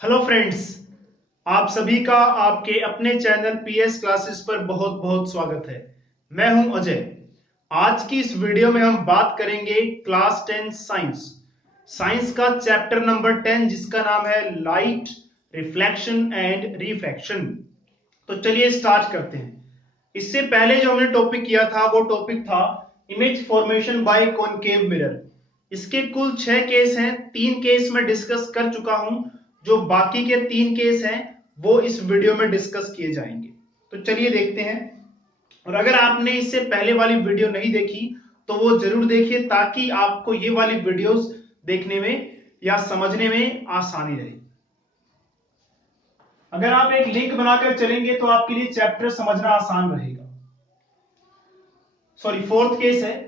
Hello friends, आप सभी का आपके अपने चैनल पीएस क्लासेस पर बहुत बहुत स्वागत है। मैं हूं अजय। आज की इस वीडियो में हम बात करेंगे क्लास 10 साइंस साइंस का चैप्टर नंबर 10 जिसका नाम है लाइट, रिफ्लेक्शन एंड रिफ्रैक्शन। तो चलिए स्टार्ट करते हैं। इससे पहले जो हमने टॉपिक किया था वो टॉपिक था image formation by concave mirror. इसके कुल 6 केस हैं, 3 केस मैं डिस्कस कर चुका हूं। जो बाकी के 3 केस हैं वो इस वीडियो में डिस्कस किए जाएंगे। तो चलिए देखते हैं। और अगर आपने इससे पहले वाली वीडियो नहीं देखी तो वो जरूर देखिए ताकि आपको ये वाली वीडियोस देखने में या समझने में आसानी रहे। अगर आप एक लिंक बनाकर चलेंगे तो आपके लिए चैप्टर समझना आसान रहेगा। सॉरी, फोर्थ केस है।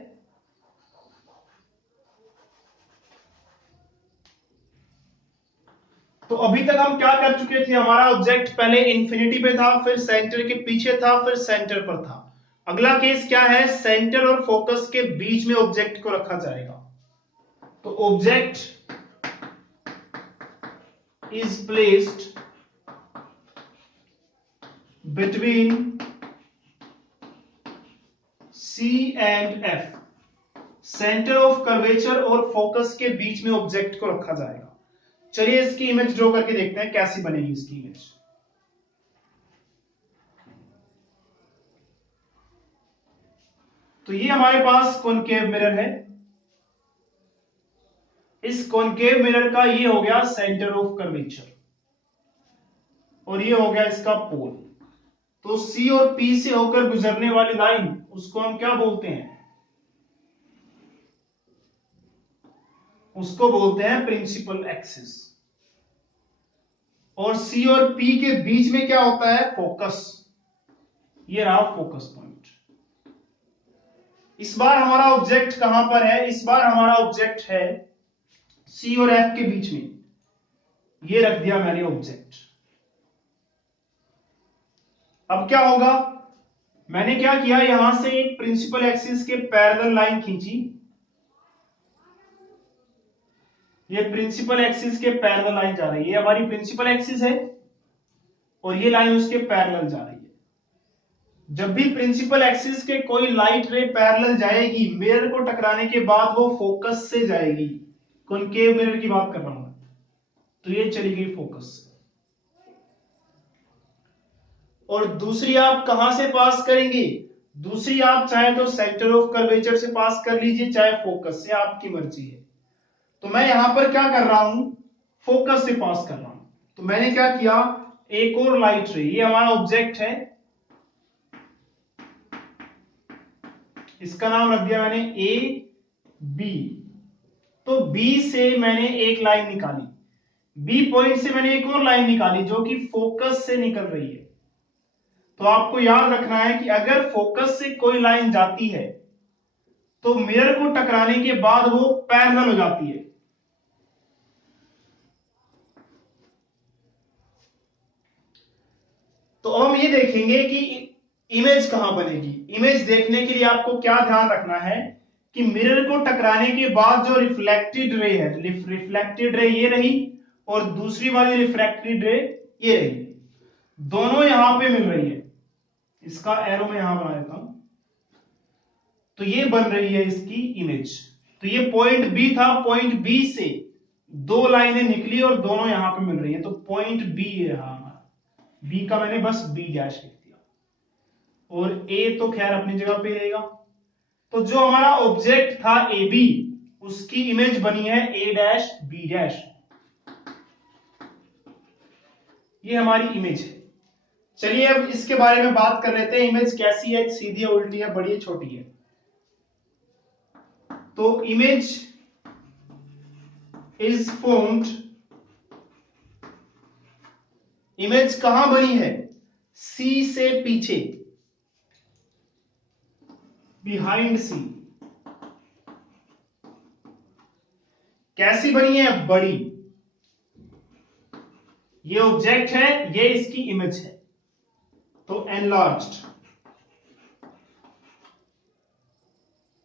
तो अभी तक हम क्या कर चुके थे, हमारा ऑब्जेक्ट पहले इंफिनिटी पे था, फिर सेंटर के पीछे था, फिर सेंटर पर था। अगला केस क्या है, सेंटर और फोकस के बीच में ऑब्जेक्ट को रखा जाएगा। तो object is placed between C and F। Centre of curvature और फोकस के बीच में ऑब्जेक्ट को रखा जाएगा। चलिए इसकी इमेज ड्रॉ करके देखते हैं कैसी बनेगी इसकी इमेज। तो ये हमारे पास कॉनकेव मिरर है। इस कॉनकेव मिरर का ये हो गया सेंटर ऑफ कर्वेचर और ये हो गया इसका पोल। तो C और P से होकर गुजरने वाली लाइन उसको हम क्या बोलते हैं, उसको बोलते हैं प्रिंसिपल एक्सिस। और C और P के बीच में क्या होता है, फोकस। ये रहा फोकस पॉइंट। इस बार हमारा ऑब्जेक्ट कहां पर है, इस बार हमारा ऑब्जेक्ट है C और F के बीच में। ये रख दिया मैंने ऑब्जेक्ट। अब क्या होगा, मैंने क्या किया, यहां से एक प्रिंसिपल एक्सिस के पैरेलल लाइन खींची। ये प्रिंसिपल एक्सिस के पैरेलल लाइन जा रही है, हमारी प्रिंसिपल एक्सिस है और ये लाइन उसके पैरेलल जा रही है। जब भी प्रिंसिपल एक्सिस के कोई लाइट रे पैरेलल जाएगी, मिरर को टकराने के बाद वो फोकस से जाएगी। कॉनकेव मिरर की बात कर रहा हूं। तो ये चली गई फोकस से। और दूसरी आप कहां से पास करेंगे, दूसरी आप चाहे तो सेंटर ऑफ कर्वेचर से पास कर लीजिए, चाहे फोकस से, आपकी मर्जी है। तो मैं यहां पर क्या कर रहा हूं, फोकस से पास कर रहा हूं। तो मैंने क्या किया, एक और लाइट रे, ये हमारा ऑब्जेक्ट है, इसका नाम रख दिया मैंने ए बी। तो बी से मैंने एक लाइन निकाली, बी पॉइंट से मैंने एक और लाइन निकाली जो कि फोकस से निकल रही है। तो आपको याद रखना है कि अगर फोकस से कोई लाइन जाती है तो मिरर को टकराने के बाद वो पैरेलल हो जाती है। तो हम ये देखेंगे कि इमेज कहां बनेगी। इमेज देखने के लिए आपको क्या ध्यान रखना है कि मिरर को टकराने के बाद जो रिफ्लेक्टेड रे है, रिफ्लेक्टेड रे ये रही और दूसरी वाली रिफ्रैक्टेड रे ये रही, दोनों यहां पे मिल रही है। इसका एरो मैं यहां बना देता हूं। तो ये बन रही है इसकी इमेज। तो ये पॉइंट बी था, पॉइंट बी से दो लाइनें निकली और दोनों यहां पे मिल रही है। तो पॉइंट बी ये रहा हमारा, बी का मैंने बस बी डैश लिख दिया और ए तो खैर अपनी जगह पे रहेगा। तो जो हमारा ऑब्जेक्ट था ए बी, उसकी इमेज बनी है ए डैश बी डैश। ये हमारी इमेज है। चलिए अब इसके बारे में बात कर लेते हैं, इमेज कैसी है, सीधी है, उल्टी है, बड़ी है, छोटी है। तो इमेज इज फॉर्म्ड, इमेज कहां बनी है, सी से पीछे, बिहाइंड सी। कैसी बनी है, बड़ी। ये ऑब्जेक्ट है, ये इसकी इमेज है, तो एनलार्ज्ड।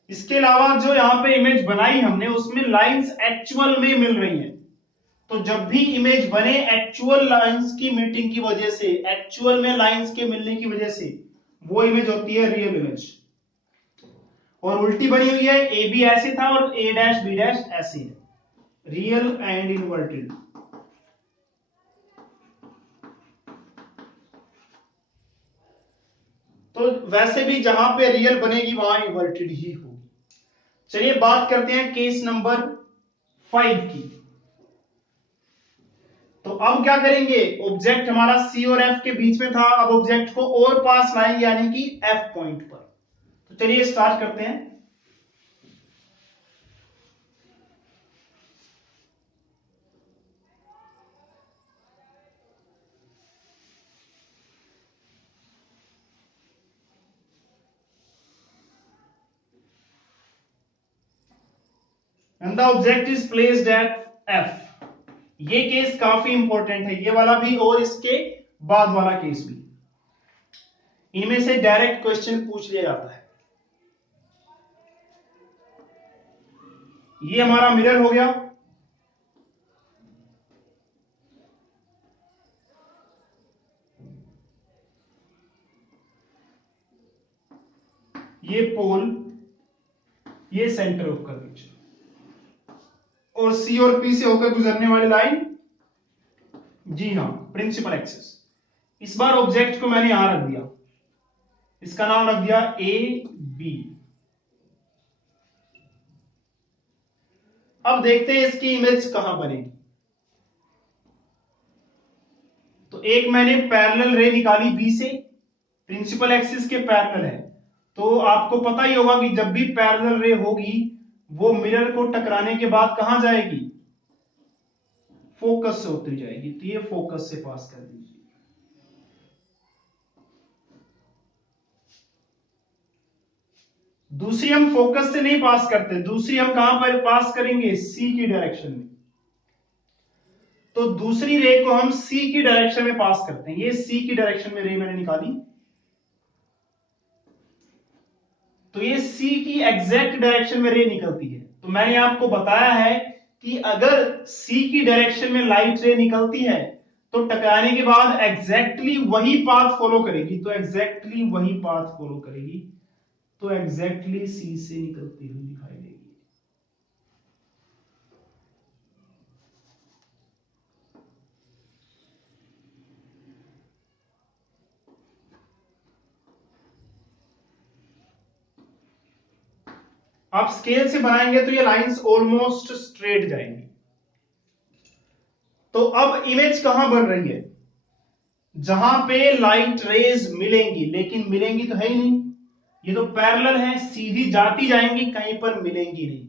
इसके अलावा जो यहां पे इमेज बनाई हमने उसमें लाइंस एक्चुअल में मिल रही हैं। तो जब भी इमेज बने एक्चुअल लाइंस की मीटिंग की वजह से, एक्चुअल में लाइंस के मिलने की वजह से, वो इमेज होती है रियल इमेज। और उल्टी बनी हुई है, ए बी ऐसे था और ए डैश बी डैश ऐसे है, रियल एंड इनवर्टेड। तो वैसे भी जहां पे रियल बनेगी वहां इनवर्टेड ही होगी। चलिए बात करते हैं केस नंबर 5 की। तो अब क्या करेंगे, ऑब्जेक्ट हमारा सी और एफ के बीच में था, अब ऑब्जेक्ट को और पास लाएंगे यानी कि एफ पॉइंट पर। तो चलिए स्टार्ट करते हैं। And the object is placed at F. ये केस काफी इंपॉर्टेंट है, ये वाला भी और इसके बाद वाला केस भी। इनमें से डायरेक्ट क्वेश्चन पूछ लिया जाता है। ये हमारा मिरर हो गया, ये पोल, ये सेंटर ऑफ कर्वेचर, और सी और पी से होकर गुजरने वाली लाइन, जी हाँ, प्रिंसिपल एक्सिस। इस बार ऑब्जेक्ट को मैंने यहां रख दिया, इसका नाम रख दिया ए बी। अब देखते हैं इसकी इमेज कहां बनेगी। तो एक मैंने पैरेलल रे निकाली बी से, प्रिंसिपल एक्सिस के पैरेलल है। तो आपको पता ही होगा कि जब भी पैरेलल रे होगी वो मिरर को टकराने के बाद कहां जाएगी, फोकस से उतरी जाएगी। तो ये फोकस से पास कर दीजिए। दूसरी हम फोकस से नहीं पास करते, दूसरी हम कहां पर पास करेंगे, सी की डायरेक्शन में। तो दूसरी रे को हम सी की डायरेक्शन में पास करते हैं। ये सी की डायरेक्शन में रे मैंने निकाली, तो ये सी की एग्जैक्ट डायरेक्शन में रे निकलती है। तो मैंने आपको बताया है कि अगर सी की डायरेक्शन में लाइट रे निकलती है तो टकराने के बाद एग्जैक्टली वही पाथ फॉलो करेगी, तो एग्जैक्टली वही पाथ फॉलो करेगी, तो एग्जैक्टली सी से निकलती हुई दिखाई देगी। आप स्केल से बनाएंगे तो ये लाइंस ऑलमोस्ट स्ट्रेट जाएंगी। तो अब इमेज कहां बन रही है, जहां पे लाइट रेज मिलेंगी, लेकिन मिलेंगी तो है ही नहीं, ये तो पैरेलल है, सीधी जाती जाएंगी, कहीं पर मिलेंगी नहीं।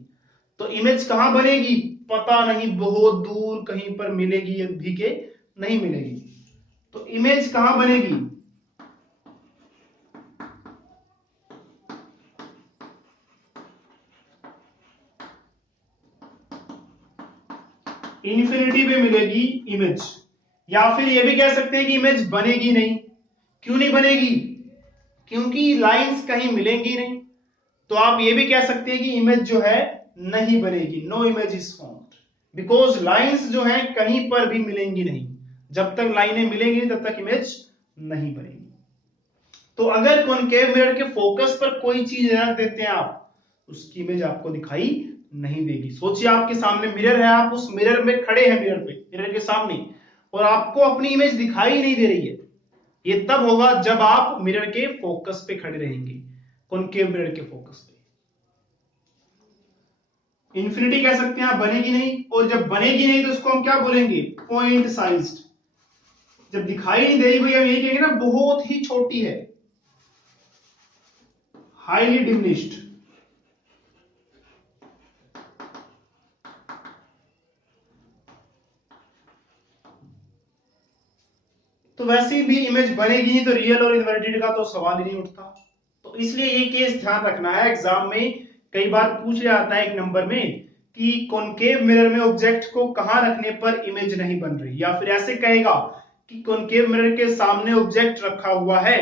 तो इमेज कहां बनेगी, पता नहीं, बहुत दूर कहीं पर मिलेगी भी के नहीं मिलेगी। तो इमेज कहां बनेगी, इन्फिनिटी पे मिलेगी इमेज। या फिर ये भी कह सकते हैं कि इमेज बनेगी नहीं। क्यों नहीं बनेगी, क्योंकि लाइंस कहीं मिलेंगी नहीं। तो आप ये भी कह सकते हैं कि इमेज जो है नहीं बनेगी, no image is found, because lines जो है कहीं पर भी मिलेंगी नहीं। जब तक लाइनें मिलेंगी तब तक इमेज नहीं बनेगी। तो अगर कॉनकेव मिरर के फोकस पर कोई चीज रख देते हैं आप, उसकी इमेज आपको दिखाई नहीं देगी। सोचिए आपके सामने मिरर है, आप उस मिरर में खड़े हैं, मिरर पे, मिरर के सामने, और आपको अपनी इमेज दिखाई नहीं दे रही है। ये तब होगा जब आप मिरर के फोकस पे खड़े रहेंगे, कॉनकेव मिरर के फोकस पे। इन्फिनिटी कह सकते हैं आप, बनेगी नहीं। और जब बनेगी नहीं तो उसको हम क्या बोलेंगे, पॉइंट साइज्ड। जब दिखाई नहीं दे रही भाई, हम यही कहेंगे ना बहुत ही छोटी है, हाईली डिमिनिश्ड। तो वैसे भी इमेज बनेगी नहीं तो रियल और इन्वर्टेड का तो सवाल ही नहीं उठता। तो इसलिए ये केस ध्यान रखना है, एग्जाम में कई बार पूछ लिया जाता है एक नंबर में कि कॉनकेव मिरर में ऑब्जेक्ट को कहां रखने पर इमेज नहीं बन रही, या फिर ऐसे कहेगा कि कॉनकेव मिरर के सामने ऑब्जेक्ट रखा हुआ है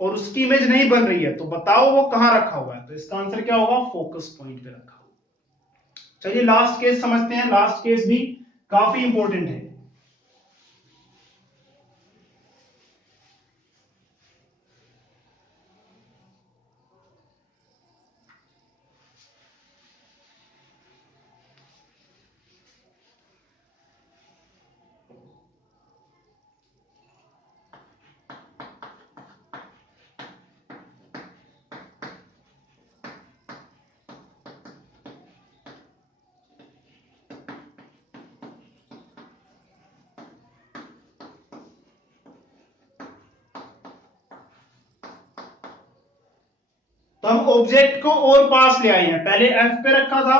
और उसकी इमेज नहीं बन रही है, तो बताओ वो कहां रखा हुआ है। तो इसका आंसर क्या होगा, फोकस पॉइंट पे रखा हुआ। चलिए लास्ट केस समझते हैं। लास्ट केस भी काफी इंपॉर्टेंट है। तो हम ऑब्जेक्ट को और पास ले आए हैं। पहले एफ पे रखा था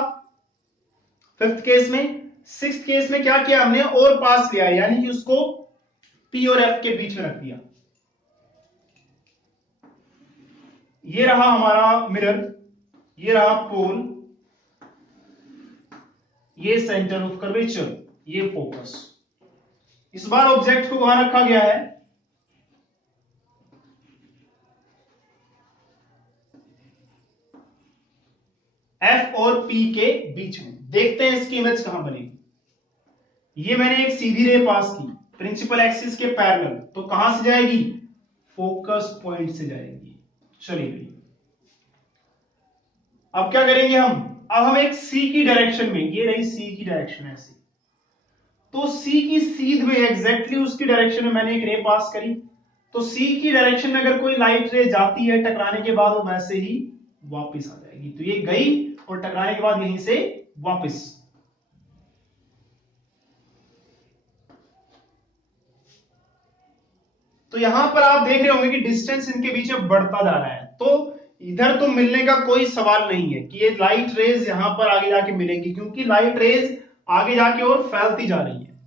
फिफ्थ केस में, सिक्स्थ केस में क्या किया हमने, और पास ले आया, यानी कि उसको पी और एफ के बीच में रख दिया। ये रहा हमारा मिरर, ये रहा पोल, ये सेंटर ऑफ कर्वेचर, ये फोकस। इस बार ऑब्जेक्ट को वहां रखा गया है एफ और पी के बीच में। देखते हैं इसकी इमेज कहां बनेगी। ये मैंने एक सीधी रे पास की प्रिंसिपल एक्सिस के पैरेलल, तो कहां से जाएगी, फोकस पॉइंट से जाएगी। चलिए अब क्या करेंगे अब हम एक सी की डायरेक्शन में, ये रही सी की डायरेक्शन ऐसी, तो सी की सीध में एग्जैक्टली उसकी डायरेक्शन में मैंने एक रे पास करी। तो सी की डायरेक्शन में अगर कोई लाइट रे जाती है टकराने के बाद, वो वैसे ही वापस आ जाएगी। तो ये गई और टकराने के बाद यहीं से वापस। तो यहां पर आप देख रहे होंगे कि डिस्टेंस इनके बीच में बढ़ता जा रहा है। तो इधर तो मिलने का कोई सवाल नहीं है कि ये लाइट रेज यहां पर आगे जाके मिलेंगी, क्योंकि लाइट रेज आगे जाके और फैलती जा रही है।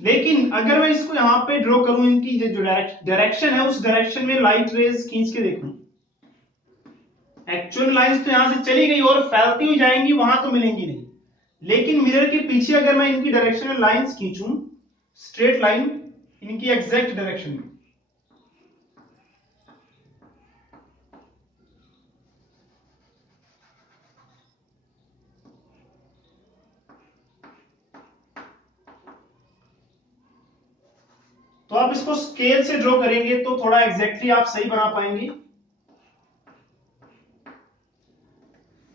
लेकिन अगर मैं इसको यहां पे ड्रॉ करूं, इनकी जो डायरेक्शन है उस डायरेक्शन में लाइट रेज खींच के देखूं, एक्चुअल लाइंस तो यहां से चली गई और फैलती हुई जाएंगी, वहां तो मिलेंगी नहीं। लेकिन मिरर के पीछे अगर मैं इनकी डायरेक्शन में लाइंस खींचूं, स्ट्रेट लाइन इनकी एग्जैक्ट डायरेक्शन में, तो आप इसको स्केल से ड्रॉ करेंगे तो थोड़ा एग्जैक्टली आप सही बना पाएंगे।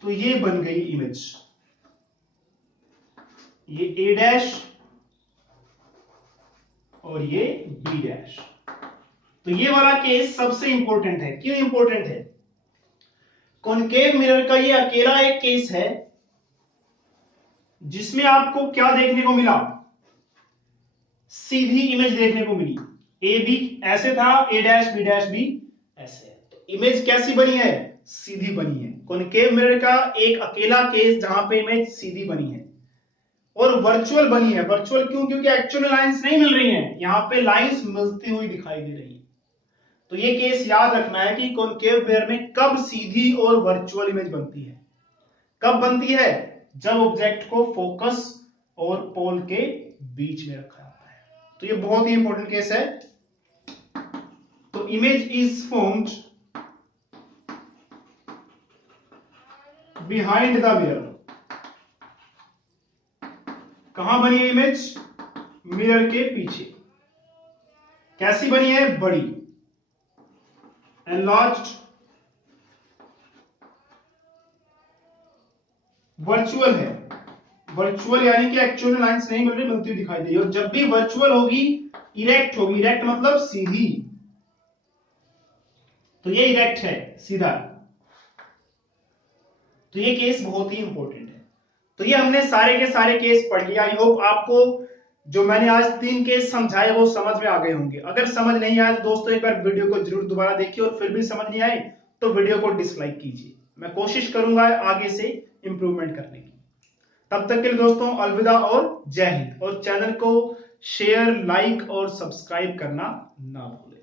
तो ये बन गई इमेज, ये ए डैश और ये बी डैश। तो ये वाला केस सबसे इंपॉर्टेंट है। क्यों इंपॉर्टेंट है, कॉनकेव मिरर का ये अकेला एक केस है जिसमें आपको क्या देखने को मिला, सीधी इमेज देखने को मिली। ए बी ऐसे था, ए डैश बी ऐसे है। तो इमेज कैसी बनी है, सीधी बनी है। कॉनकेव मिरर का एक अकेला केस जहां पे इमेज सीधी बनी है और वर्चुअल बनी है। वर्चुअल क्यों, क्योंकि एक्चुअल लाइंस नहीं मिल रही हैं, यहां पे लाइंस मिलती हुई दिखाई दे रही है। तो ये केस याद रखना है कि कॉनकेव मिरर में कब सीधी और वर्चुअल इमेज बनती है। कब बनती है, जब ऑब्जेक्ट को फोकस और पोल के बीच में रखा जाता है। तो ये बहुत ही इंपॉर्टेंट केस है। तो image is formed behind the mirror. कहां बनी है इमेज, मिरर के पीछे। कैसी बनी है, बड़ी, एनलार्ज्ड, वर्चुअल है। वर्चुअल यानी कि एक्चुअल लाइंस नहीं मिल रही, मिलती हुई दिखाई दे रही है। और जब भी वर्चुअल होगी इरेक्ट होगी, इरेक्ट मतलब सीधी। तो ये इरेक्ट है, सीधा। तो ये केस बहुत ही इंपॉर्टेंट है। तो ये हमने सारे के सारे केस पढ़ लिया। आई होप आपको जो मैंने आज 3 केस समझाए वो समझ में आ गए होंगे। अगर समझ नहीं आया तो दोस्तों एक बार वीडियो को जरूर दोबारा देखिए, और फिर भी समझ नहीं आए तो वीडियो को डिसलाइक कीजिए। मैं कोशिश करूंगा आगे से इंप्रूवमेंट करने की। तब तक के लिए दोस्तों अलविदा और जय हिंद। और चैनल को शेयर, लाइक और सब्सक्राइब करना ना भूलें।